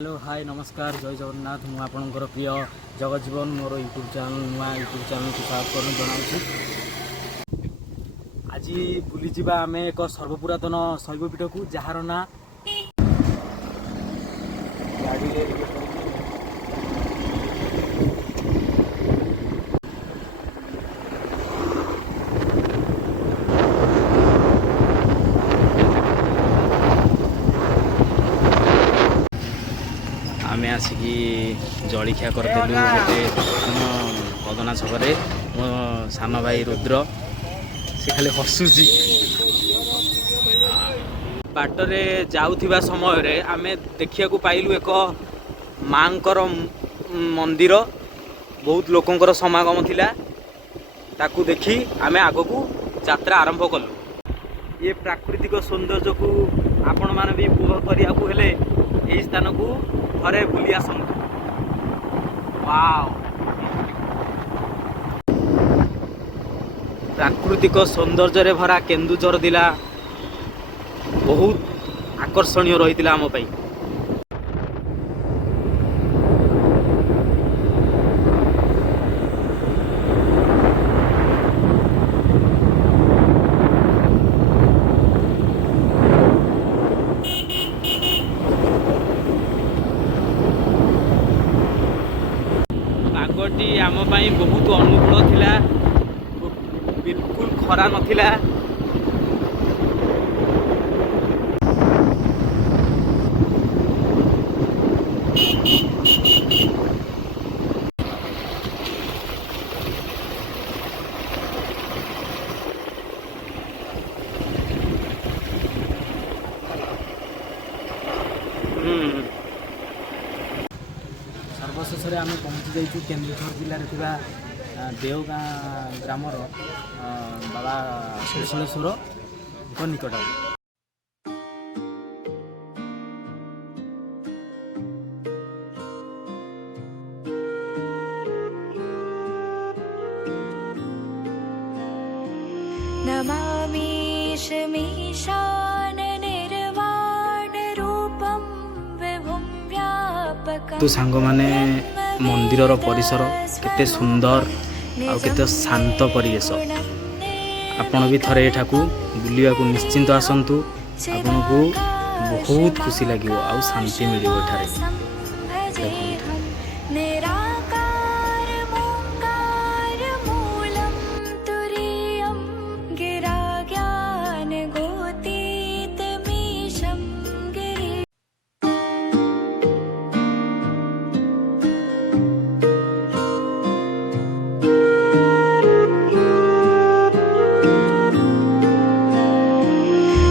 Hello hi नमस्कार जय जगन्नाथ मु आपणकर प्रिय जगजीवन मोर यूट्यूब चैनल नुआ यूट्यूब चैनल को सब्सक्राइब जनाऊँ। आज बुली जावा आम एक सर्वपुरातन शैवपीठ को जार ना आम आसिकी जलिखिया करदेलु गोटे पदना छकरे मो सान भाई रुद्र से खाली हसुची बाटरे जाउथिबा समय रे आमे देखिया को पाइलु एक मांकर मंदिर बहुत लोकंकर समागम थिला ताकू देखी आमे आगो को यात्रा आरंभ कलु। ये प्राकृतिक सौंदर्य को आपण माने भी उपभोग करिया को हेले एई स्थान को घरे बुली आसंतु। वाव प्राकृतिक सौंदर्य रे भरा केन्दुझर जिला बहुत आकर्षणीय रही आम पाई। पागटी आम पाई बहुत अनुकूल थिला, बिल्कुल खरा नथिला। सर्वशेष आम पहुँची जाइए केन्दुझर जिले में देवगाँ ग्रामर बाबा कुशलेश्वर निकट। नमामि शमीशान निर्वाण रूपं विभुं व्यापकं। तो सांग माने मंदिर परिसर केते सुंदर और केते शांत परिवेश। आपण भी थरे एठाकू बुलिया को निश्चिंत आसंतु। आपन को बहुत खुशी लागिवो और शांति मिलिवो एठारे।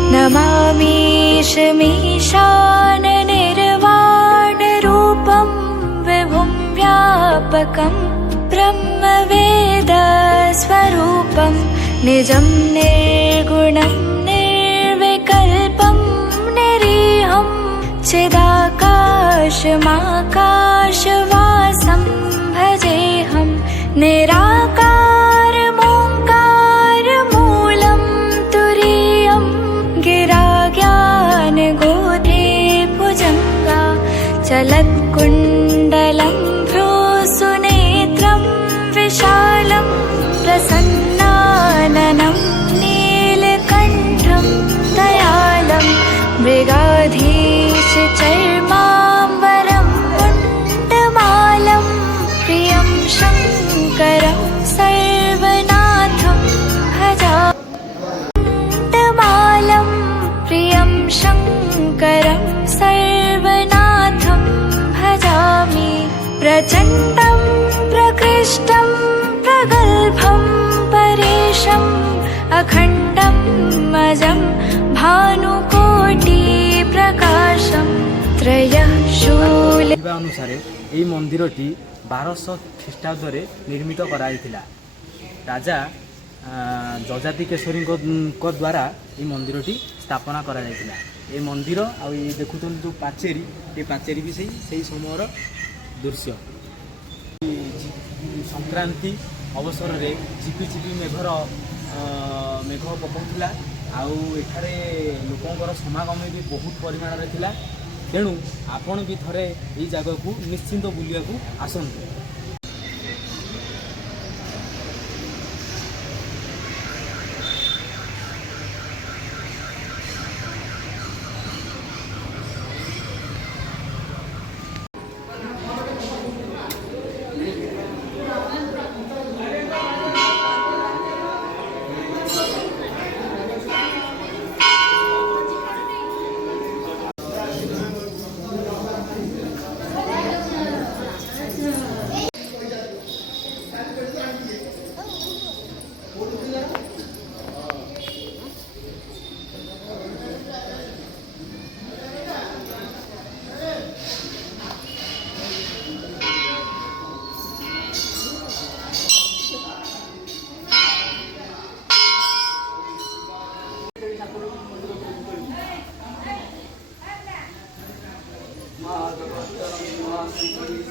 नमामि शमीशान निर्वाण रूपं विभुं व्यापकं ब्रह्मवेद स्वरूपं निजं निर्गुणं निर्विकल्पं निरीहं चिदाकाशमाकाशवासं भजेऽहं निराकारमोङ्कारमूलं तुरीयं गिराज्ञानगोधे भुजङ्गा चलत्कुण्डलं भ्रूसुनेत्रं विशालं प्रसन्नाननं नीलकण्ठं दयालं मृगाधीशचर्माम्बरं मुण्डमालं प्रियं शङ्करं सर्वनाथं भजा मुण्डमालं प्रियं शङ्करं सर्वनाथं भजामि। प्रचण्डं प्रकृष्टं प्रगल्भं परेशम् अखण्डं अजं भानुकोटिप्रकाशं त्रयशूल। अनुसार यही मंदिरटी 1200 ख्रीष्टाब्द निर्मित कराइथिला। राजा जजाति केशरी द्वारा ये मंदिरटी स्थापना करा जायतिला। ये मंदिर आ देखुन जो पाचेरी ये पाचेरी भी सही समय दृश्य। संक्रांति अवसर रे झिपिझिपि मेघ पकाउला आउ एठारे लोकंकर समागम भी बहुत परिमाण रे थिला। ତେଣୁ ଆପଣ ବି ଥରେ ଏହି ଜାଗାକୁ ନିଶ୍ଚିନ୍ତ ବୁଲିବାକୁ ଆସନ୍ତୁ।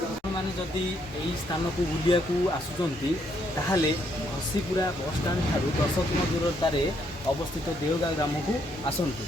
ଆପଣମାନେ ଯଦି ଏହି ସ୍ଥାନକୁ ବୁଲିବାକୁ ଆସୁଛନ୍ତି ତାହେଲେ ଘସିପୁରା ବସ୍ ଷ୍ଟାଣ୍ଡ ଠାରୁ 10 କିଲୋ ଦୂରତାରେ ଅବସ୍ଥିତ ଦେଓଗାଁ ଗ୍ରାମକୁ ଆସନ୍ତୁ।